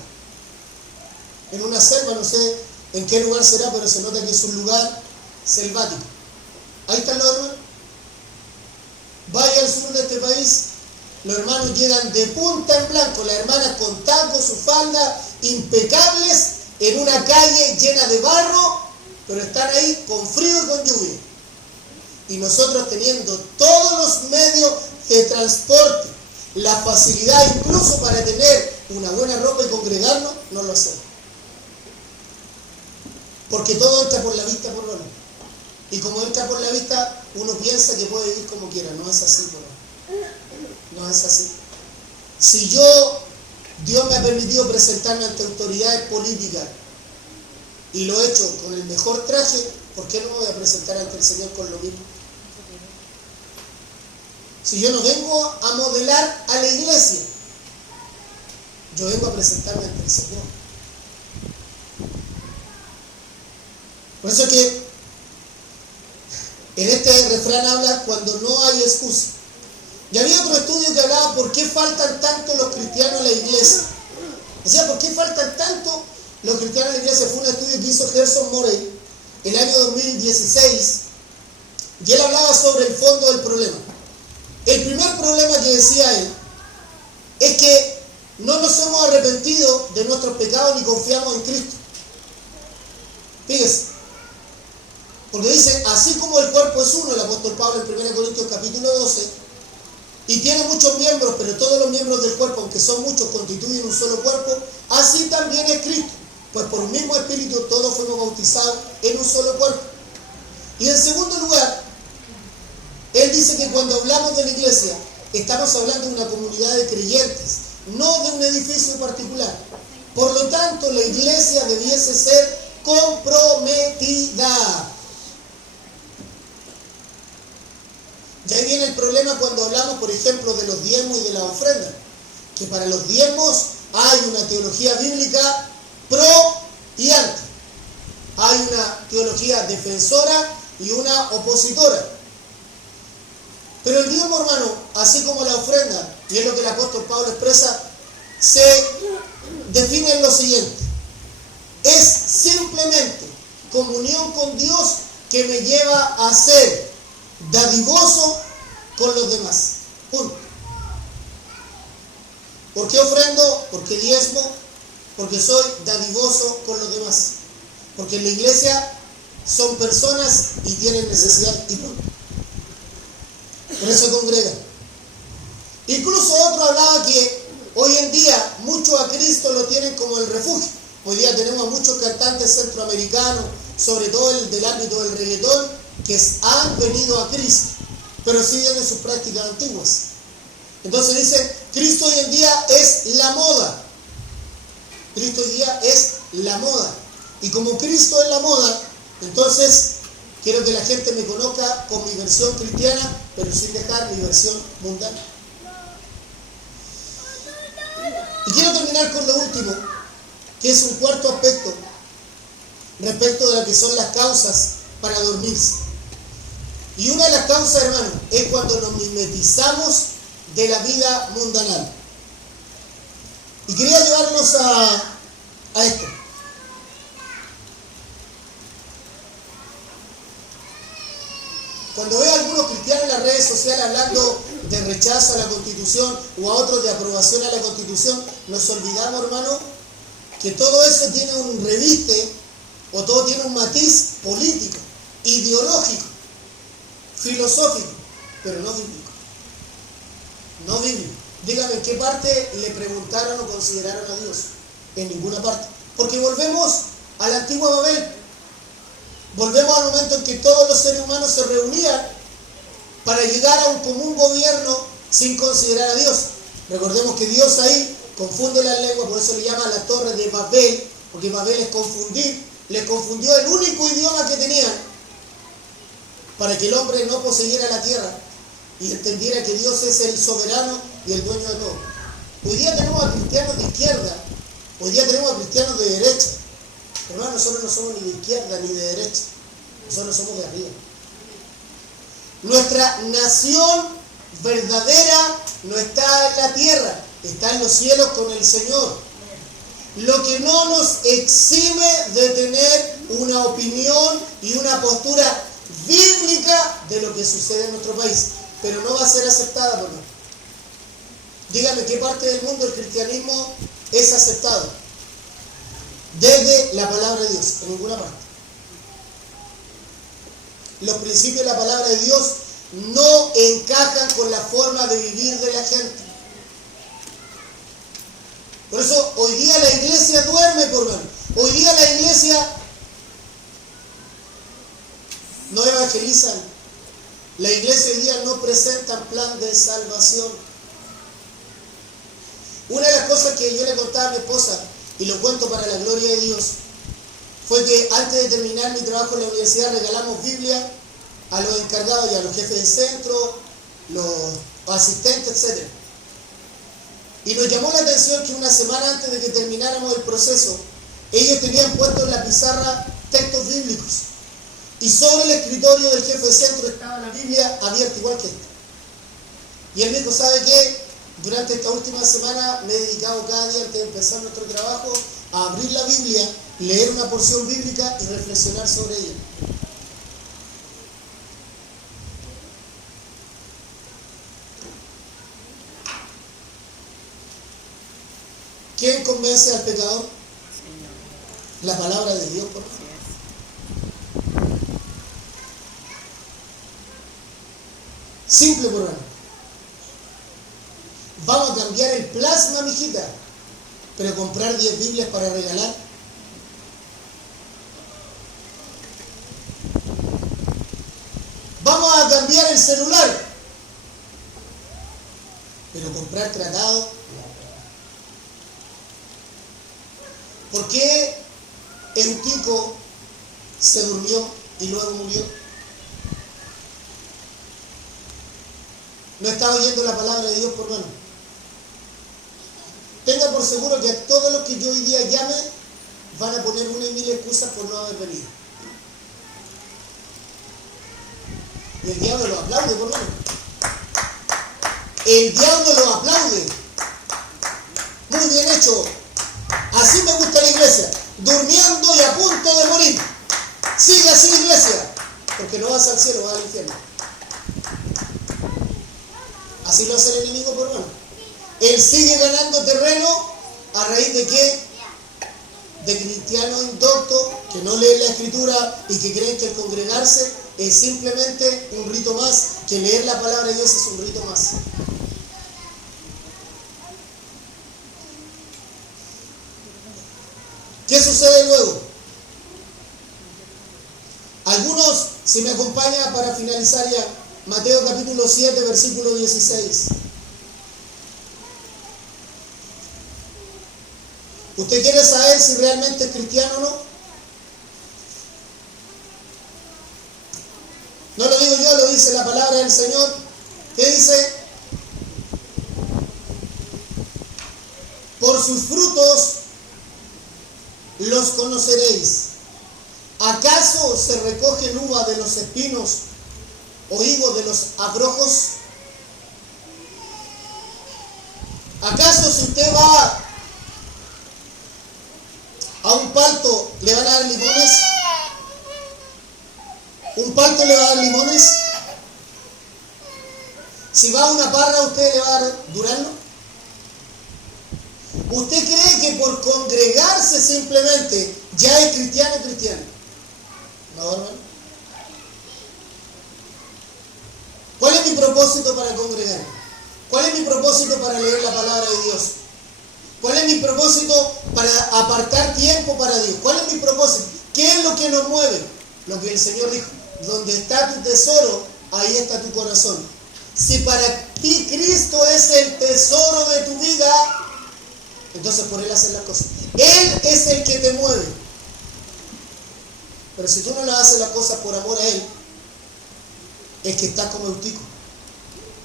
En una selva, no sé en qué lugar será, pero se nota que es un lugar selvático. Ahí están los hermanos. Vaya al sur de este país, los hermanos llegan de punta en blanco, las hermanas con tacos, sus faldas impecables, en una calle llena de barro, pero están ahí con frío y con lluvia. Y nosotros teniendo todos los medios de transporte, la facilidad incluso para tener una buena ropa y congregarnos, no lo hacemos. Porque todo entra por la vista por lo menos. Y como entra por la vista, uno piensa que puede vivir como quiera. No es así, no es así. Si Dios me ha permitido presentarme ante autoridades políticas y lo he hecho con el mejor traje, ¿por qué no me voy a presentar ante el Señor con lo mismo? Si yo no vengo a modelar a la iglesia, yo vengo a presentarme ante el Señor. Por eso es que en este refrán habla cuando no hay excusa. Y había otro estudio que hablaba por qué faltan tanto los cristianos en la iglesia. O sea, ¿por qué faltan tanto los cristianos en la iglesia? Fue un estudio que hizo Gerson Morey el año 2016 y él hablaba sobre el fondo del problema. El primer problema que decía él es que no nos hemos arrepentido de nuestros pecados ni confiamos en Cristo. Fíjese. Porque dice, así como el cuerpo es uno, el apóstol Pablo en 1 Corintios capítulo 12, y tiene muchos miembros, pero todos los miembros del cuerpo, aunque son muchos, constituyen un solo cuerpo, así también es Cristo. Pues por un mismo espíritu todos fuimos bautizados en un solo cuerpo. Y en segundo lugar, él dice que cuando hablamos de la iglesia, estamos hablando de una comunidad de creyentes, no de un edificio particular. Por lo tanto, la iglesia debiese ser comprometida. Y ahí viene el problema cuando hablamos, por ejemplo, de los diezmos y de la ofrenda. Que para los diezmos hay una teología bíblica pro y anti. Hay una teología defensora y una opositora. Pero el diezmo, hermano, así como la ofrenda, y es lo que el apóstol Pablo expresa, se define en lo siguiente. Es simplemente comunión con Dios que me lleva a ser dadivoso con los demás. Punto. ¿Por qué ofrendo? ¿Por qué diezmo? Porque soy dadivoso con los demás. Porque en la iglesia son personas y tienen necesidad y punto. Por eso congregan. Incluso otro hablaba que hoy en día muchos a Cristo lo tienen como el refugio. Hoy día tenemos a muchos cantantes centroamericanos, sobre todo del ámbito del reggaetón, que han venido a Cristo, pero siguen en sus prácticas antiguas. Entonces dice, Cristo hoy en día es la moda. Cristo hoy día es la moda. Y como Cristo es la moda, entonces quiero que la gente me conozca con mi versión cristiana, pero sin dejar mi versión mundana. Y quiero terminar con lo último, que es un cuarto aspecto respecto de lo que son las causas para dormirse. Y una de las causas, hermano, es cuando nos mimetizamos de la vida mundanal. Y quería llevarnos a esto. Cuando veo a algunos cristianos en las redes sociales hablando de rechazo a la Constitución o a otros de aprobación a la Constitución, nos olvidamos, hermano, que todo eso tiene un reviste o todo tiene un matiz político, ideológico, filosófico, pero no bíblico. No bíblico. Dígame, ¿en qué parte le preguntaron o consideraron a Dios? En ninguna parte. Porque volvemos a la antigua Babel. Volvemos al momento en que todos los seres humanos se reunían para llegar a un común gobierno sin considerar a Dios. Recordemos que Dios ahí confunde las lenguas, por eso le llama la torre de Babel, porque Babel es confundir. Les confundió el único idioma que tenían para que el hombre no poseyera la tierra y entendiera que Dios es el soberano y el dueño de todo. Hoy día tenemos a cristianos de izquierda, hoy día tenemos a cristianos de derecha. Hermano, nosotros no somos ni de izquierda ni de derecha, nosotros somos de arriba. Nuestra nación verdadera no está en la tierra, está en los cielos con el Señor. Lo que no nos exime de tener una opinión y una postura bíblica de lo que sucede en nuestro país, pero no va a ser aceptada por nosotros. Dígame, ¿qué parte del mundo el cristianismo es aceptado? Desde la palabra de Dios, en ninguna parte. Los principios de la palabra de Dios no encajan con la forma de vivir de la gente. Por eso hoy día la iglesia duerme, por mano. Hoy día la iglesia no evangelizan. La iglesia hoy día no presenta plan de salvación. Una de las cosas que yo le contaba a mi esposa, y lo cuento para la gloria de Dios, fue que antes de terminar mi trabajo en la universidad regalamos Biblia a los encargados y a los jefes de centro, los asistentes, etc. Y nos llamó la atención que una semana antes de que termináramos el proceso, ellos tenían puesto en la pizarra textos bíblicos. Y sobre el escritorio del jefe de centro estaba la Biblia abierta igual que esta. Y él me dijo, ¿sabe qué? Durante esta última semana me he dedicado cada día antes de empezar nuestro trabajo a abrir la Biblia, leer una porción bíblica y reflexionar sobre ella. ¿Quién convence al pecador? La palabra de Dios, por favor. Simple, por favor. Vamos a cambiar el plasma, mijita, pero comprar 10 Biblias para regalar. Vamos a cambiar el celular, pero comprar tratado. ¿Por qué Eutico se durmió y luego murió? No estaba oyendo la palabra de Dios, por mano. Tenga por seguro que a todos los que yo hoy día llame van a poner una y mil excusas por no haber venido. Y el diablo lo aplaude, por mano. El diablo lo aplaude. Muy bien hecho. Así me gusta la iglesia. Durmiendo y a punto de morir. Sigue así, iglesia. Porque no vas al cielo, vas al infierno. Así lo hace el enemigo, por mano. Él sigue ganando terreno a raíz de qué? De cristianos indoctos que no leen la escritura y que creen que el congregarse es simplemente un rito más, que leer la palabra de Dios es un rito más. ¿Qué sucede luego? Algunos, si me acompaña para finalizar ya, Mateo capítulo 7, versículo 16. ¿Usted quiere saber si realmente es cristiano o no? No lo digo yo, lo dice la palabra del Señor. ¿Qué dice? Por sus frutos los conoceréis. ¿Acaso se recogen uva de los espinos o higo de los abrojos? ¿Acaso si usted va a un palto le van a dar limones? ¿Un palto le va a dar limones? Si va a una parra, ¿usted le va a dar durazno? ¿Usted cree que por congregarse simplemente ya es cristiano o cristiano? No, hermano. ¿Cuál es mi propósito para congregarme? ¿Cuál es mi propósito para leer la palabra de Dios? ¿Cuál es mi propósito para apartar tiempo para Dios? ¿Cuál es mi propósito? ¿Qué es lo que nos mueve? Lo que el Señor dijo: donde está tu tesoro, ahí está tu corazón. Si para ti Cristo es el tesoro de tu vida, entonces por Él hacer las cosas. Él es el que te mueve. Pero si tú no le haces las cosas por amor a Él, es que estás como Eutico.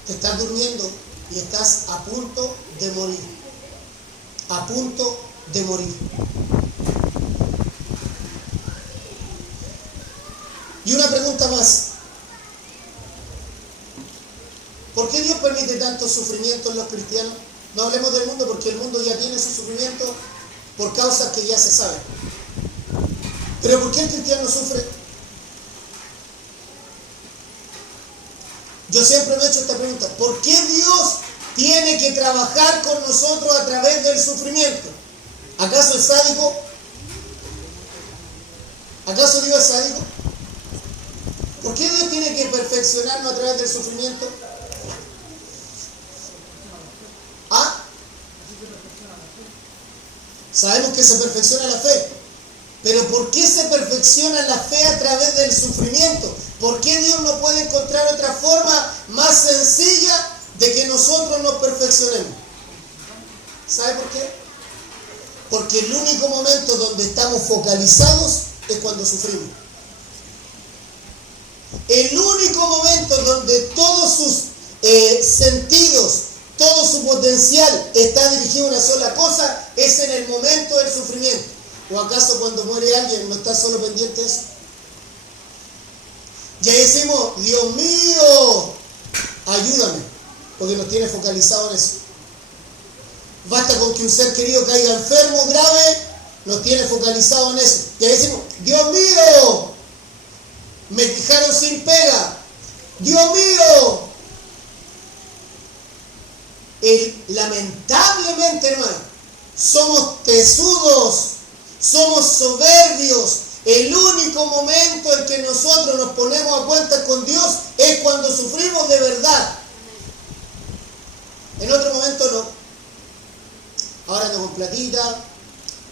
Te estás durmiendo y estás a punto de morir. A punto de morir. Y una pregunta más. ¿Por qué Dios permite tanto sufrimiento en los cristianos? No hablemos del mundo, porque el mundo ya tiene su sufrimiento por causas que ya se saben. Pero ¿por qué el cristiano sufre? Yo siempre me he hecho esta pregunta: ¿por qué Dios tiene que trabajar con nosotros a través del sufrimiento? ¿Acaso es sádico? ¿Acaso Dios es sádico? ¿Por qué Dios tiene que perfeccionarnos a través del sufrimiento? ¿Ah? Sabemos que se perfecciona la fe, pero ¿por qué se perfecciona la fe a través del sufrimiento? ¿Por qué Dios no puede encontrar otra forma más sencilla de que nosotros nos perfeccionemos? ¿Sabe por qué? Porque el único momento donde estamos focalizados es cuando sufrimos. El único momento donde todos sus sentidos, todo su potencial está dirigido a una sola cosa es en el momento del sufrimiento. ¿O acaso cuando muere alguien no está solo pendiente de eso? Ya decimos: Dios mío, ayúdame, porque nos tiene focalizado en eso. Basta con que un ser querido caiga enfermo, grave, nos tiene focalizado en eso. Ya decimos: Dios mío, me dejaron sin pega. Dios mío. Lamentablemente, hermano, somos tesudos, somos soberbios. El único momento en que nosotros nos ponemos a cuenta con Dios es cuando sufrimos de verdad. En otro momento no. Ahora ando con platita,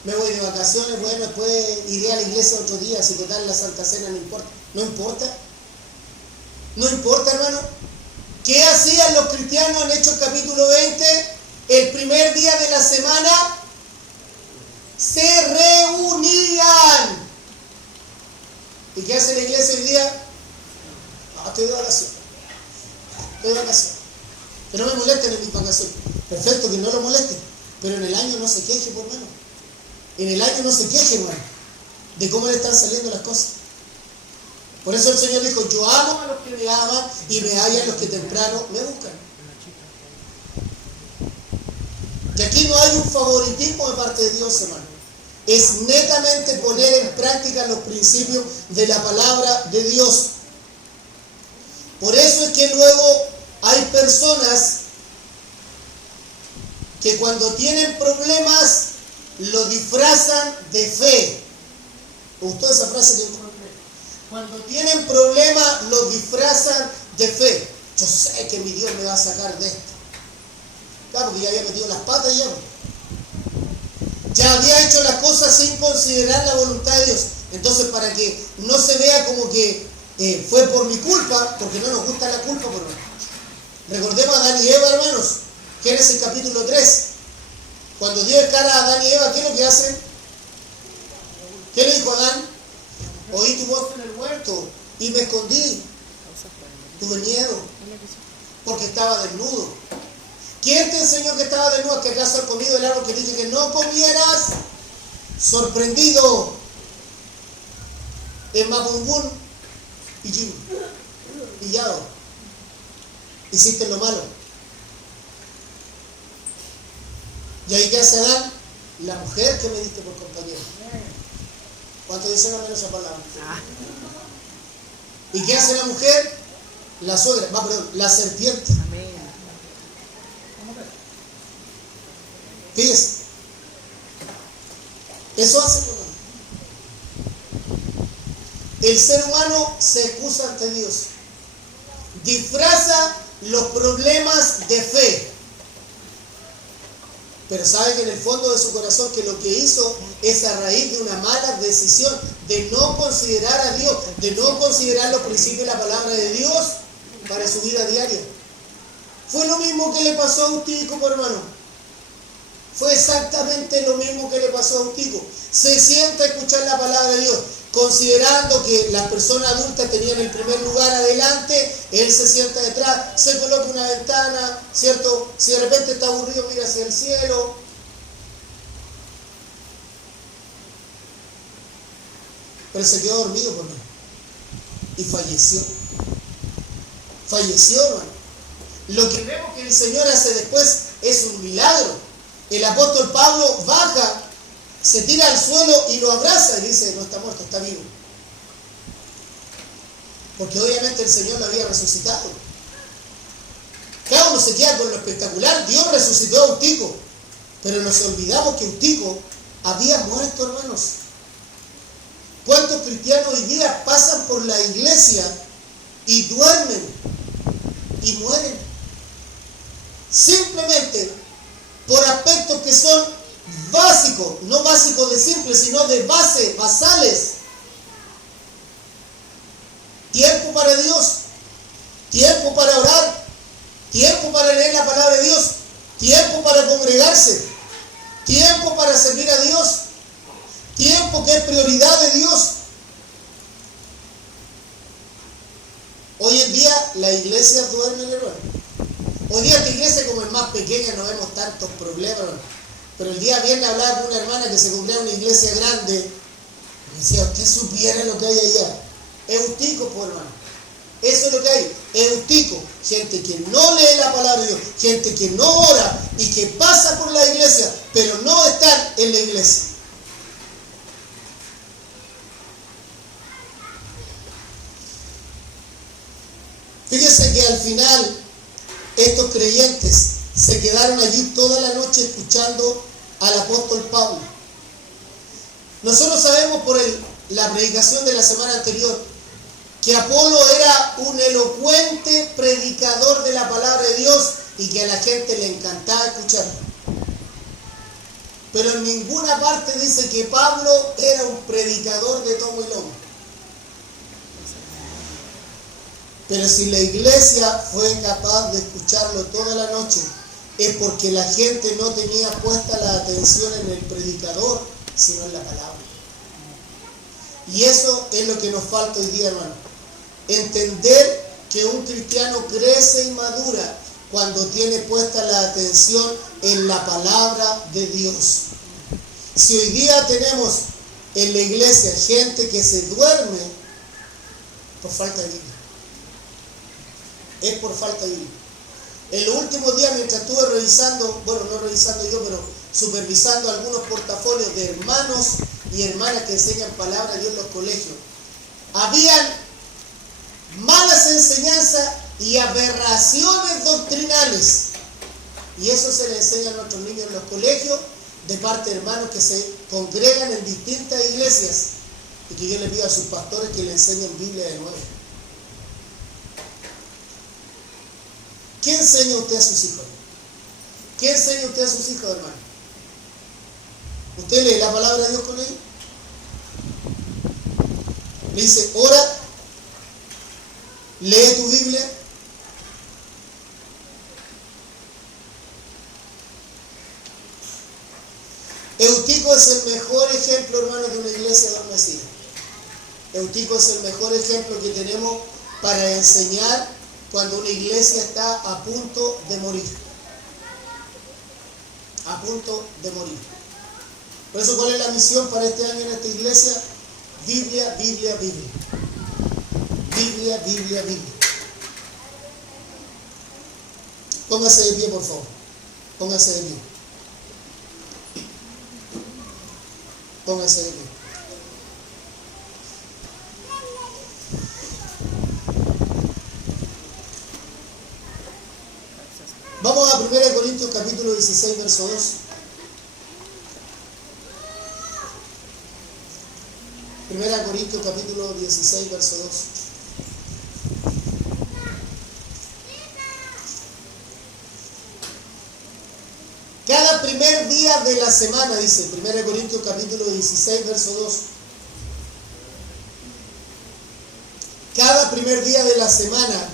me voy de vacaciones, bueno, después iré a la iglesia otro día, si total la Santa Cena no importa. ¿No importa? ¿No importa, hermano? ¿Qué hacían los cristianos en Hechos capítulo 20? El primer día de la semana se reunían. ¿Y qué hace la iglesia hoy día? Estoy de vacaciones. Estoy de vacaciones. Que no me molesten en mis vacaciones. Perfecto, que no lo molesten. Pero en el año no se queje, por hermano. En el año no se queje, hermano, de cómo le están saliendo las cosas. Por eso el Señor dijo: yo amo a los que me aman y me hallan los que temprano me buscan. Y aquí no hay un favoritismo de parte de Dios, hermano. Es netamente poner en práctica los principios de la palabra de Dios. Por eso es que luego hay personas que cuando tienen problemas lo disfrazan de fe. ¿Me gustó esa frase que encontré? Cuando tienen problemas lo disfrazan de fe. Yo sé que mi Dios me va a sacar de esto. Claro, porque ya había metido las patas ya. Ya había hecho las cosas sin considerar la voluntad de Dios. Entonces, para que no se vea como que fue por mi culpa, porque no nos gusta la culpa, por Recordemos a Adán y Eva, hermanos. Génesis capítulo 3. Cuando dio el cara a Adán y Eva, ¿qué es lo que hacen? ¿Qué le dijo a Adán? Oí tu voz en el huerto y me escondí. Tuve miedo porque estaba desnudo. ¿Quién te enseñó que estaba desnudo? ¿Que acaso has comido el árbol que dije que no comieras? Sorprendido. En Mabumbún y Jim. Pillado. Hiciste lo malo. ¿Y ahí qué hace Adán? La mujer que me diste por compañera. ¿Cuánto dicen a menos esa palabra? ¿Y qué hace la mujer? La suegra, perdón, la serpiente. Fíjese. Eso hace, hermano. El ser humano se excusa ante Dios. Disfraza los problemas de fe. Pero sabe que en el fondo de su corazón que lo que hizo es a raíz de una mala decisión, de no considerar a Dios, de no considerar los principios de la palabra de Dios para su vida diaria. Fue lo mismo que le pasó a Eutico, hermano. Fue exactamente lo mismo que le pasó a Eutico. Se sienta a escuchar la palabra de Dios, considerando que las personas adultas tenían el primer lugar adelante, él se sienta detrás, se coloca una ventana, ¿cierto? Si de repente está aburrido, mira hacia el cielo. Pero se quedó dormido, por mí. Y falleció. Falleció, hermano. Lo que vemos que el Señor hace después es un milagro. El apóstol Pablo baja, se tira al suelo y lo abraza y dice, no está muerto, está vivo. Porque obviamente el Señor lo había resucitado. Cada uno se queda con lo espectacular. Dios resucitó a Eutico, pero nos olvidamos que Eutico había muerto, hermanos. ¿Cuántos cristianos hoy día pasan por la iglesia y duermen y mueren? Simplemente por aspectos que son básicos, no básicos de simple, sino de base, basales. Tiempo para Dios, tiempo para orar, tiempo para leer la palabra de Dios, tiempo para congregarse, tiempo para servir a Dios, tiempo que es prioridad de Dios. Hoy en día la iglesia duerme, hermano. Hoy día esta iglesia, como es más pequeña, no vemos tantos problemas, hermano. Pero el día viernes hablaba con una hermana que se congrega en una iglesia grande. Me decía, usted supiera lo que hay allá. Eutico, pues, hermano. Eso es lo que hay. Eutico. Gente que no lee la palabra de Dios. Gente que no ora y que pasa por la iglesia, pero no están en la iglesia. Fíjense que al final estos creyentes se quedaron allí toda la noche escuchando al apóstol Pablo. Nosotros sabemos por la predicación de la semana anterior que Apolo era un elocuente predicador de la palabra de Dios y que a la gente le encantaba escucharlo. Pero en ninguna parte dice que Pablo era un predicador de tomo y lomo. Pero si la iglesia fue capaz de escucharlo toda la noche, es porque la gente no tenía puesta la atención en el predicador, sino en la palabra. Y eso es lo que nos falta hoy día, hermano. Entender que un cristiano crece y madura cuando tiene puesta la atención en la palabra de Dios. Si hoy día tenemos en la iglesia gente que se duerme por falta de Biblia, es por falta de Biblia. En los últimos días, mientras estuve revisando, bueno, no revisando yo, pero supervisando algunos portafolios de hermanos y hermanas que enseñan palabra de Dios en los colegios, habían malas enseñanzas y aberraciones doctrinales. Y eso se le enseña a nuestros niños en los colegios de parte de hermanos que se congregan en distintas iglesias y que yo les pido a sus pastores que le enseñen Biblia de nuevo. ¿Qué enseña usted a sus hijos? ¿Qué enseña usted a sus hijos, hermano? ¿Usted lee la palabra de Dios con ellos? Le dice, ora, lee tu Biblia. es el mejor ejemplo, hermano, de una iglesia adormecida. Eutico es el mejor ejemplo que tenemos para enseñar cuando una iglesia está a punto de morir. A punto de morir. Por eso, ¿cuál es la misión para este año en esta iglesia? Biblia, Biblia, Biblia. Biblia, Biblia, Biblia. Póngase de pie, por favor. Póngase de pie. Póngase de pie. Vamos a 1 Corintios capítulo 16, verso 2. 1 Corintios capítulo 16, verso 2. Cada primer día de la semana, dice 1 Corintios capítulo 16, verso 2. Cada primer día de la semana,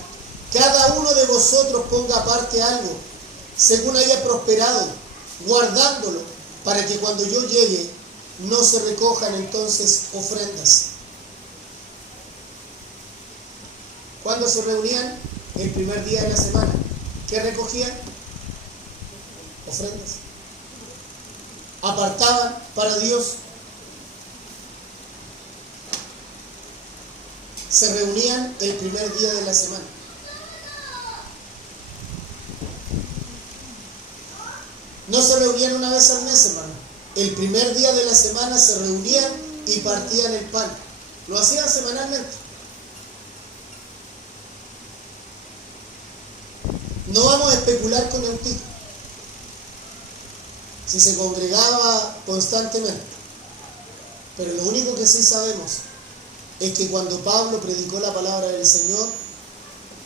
cada uno de vosotros ponga aparte algo, según haya prosperado, guardándolo, para que cuando yo llegue, no se recojan entonces ofrendas. ¿Cuándo se reunían? El primer día de la semana. ¿Qué recogían? Ofrendas. Apartaban para Dios. Se reunían el primer día de la semana. No se reunían una vez al mes, hermano. El primer día de la semana se reunían y partían el pan. Lo hacían semanalmente. No vamos a especular con Eutico si se congregaba constantemente. Pero lo único que sí sabemos es que cuando Pablo predicó la palabra del Señor,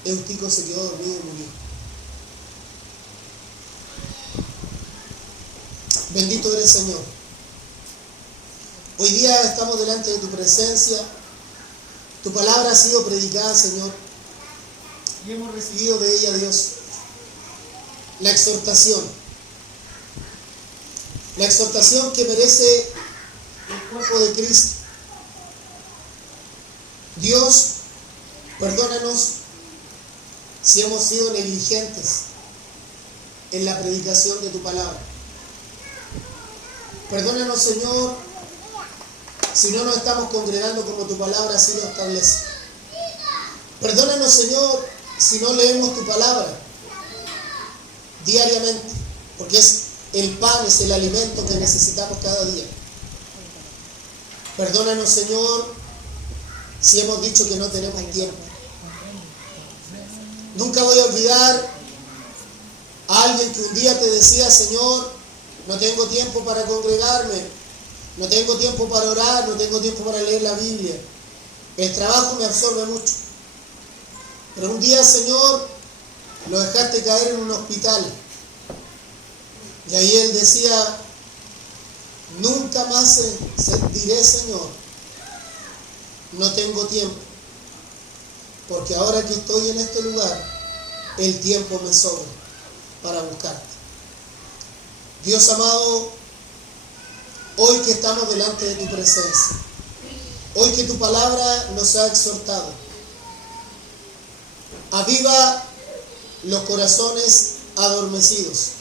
Eutico se quedó dormido y murió. Bendito eres, Señor. Hoy día estamos delante de tu presencia. Tu palabra ha sido predicada, Señor, y hemos recibido de ella, Dios, la exhortación que merece el cuerpo de Cristo. Dios, perdónanos si hemos sido negligentes en la predicación de tu palabra. Perdónanos, Señor, si no nos estamos congregando como tu palabra así lo establece. Perdónanos, Señor, si no leemos tu palabra diariamente, porque es el pan, es el alimento que necesitamos cada día. Perdónanos, Señor, si hemos dicho que no tenemos tiempo. Nunca voy a olvidar a alguien que un día te decía: Señor, no tengo tiempo para congregarme, no tengo tiempo para orar, no tengo tiempo para leer la Biblia. El trabajo me absorbe mucho. Pero un día, Señor, lo dejaste caer en un hospital. Y ahí él decía: nunca más sentiré, Señor, no tengo tiempo. Porque ahora que estoy en este lugar, el tiempo me sobra para buscarte. Dios amado, hoy que estamos delante de tu presencia, hoy que tu palabra nos ha exhortado, aviva los corazones adormecidos.